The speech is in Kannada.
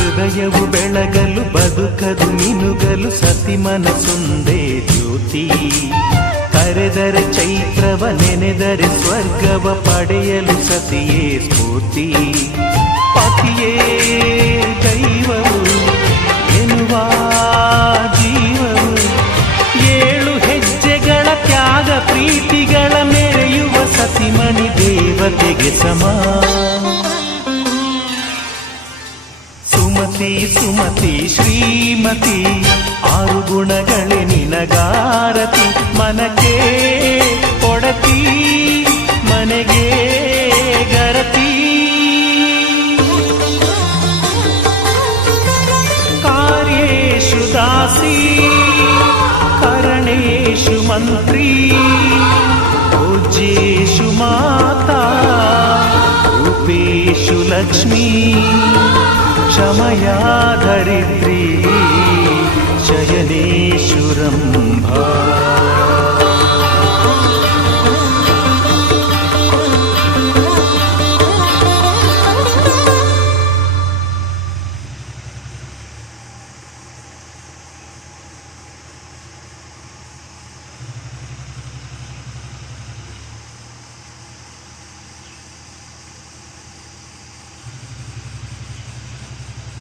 ಹೃದಯವು ಬೆಳಗಲು ಬದುಕದು ಮಿನುಗಲು ಸತಿ ಮನಸ್ಸೊಂದೇ ಜ್ಯೋತಿ. ಕರೆದರೆ ಚೈತ್ರವ ನೆನೆದರೆ ಸ್ವರ್ಗವ ಪಡೆಯಲು ಸತಿಯೇ ಸ್ಫೂರ್ತಿ. ಪತಿಯೇ ದೈವವು ಎನ್ನುವ ಜೀವವು, 7 ಹೆಜ್ಜೆಗಳ ತ್ಯಾಗ ಪ್ರೀತಿಗಳ ಮೆರೆಯುವ ಸತಿಮಣಿ ದೇವತೆಗೆ ಸಮ. ಸುಮತಿ ಸುಮತಿ ಶ್ರೀಮತಿ 6 ಗುಣಗಳೇ ನಿನಗಾರತಿ. ಮನಕ್ಕೆ ಕೊಡತಿ ಮನೆಗೆ ಗರತಿ. ಕಾರ್ಯೇಷು ದಾಸಿ ಕರಣೇಷು ಮಂತ್ರಿ. ಪೂಜ್ಯೇಷು ಮಾತಾ ರೂಪೇಷು ಲಕ್ಷ್ಮೀ. ಕ್ಷಮಯಾ ಧರಿತ್ರಿ ಶಯನೇಷು ರಂಭಾ.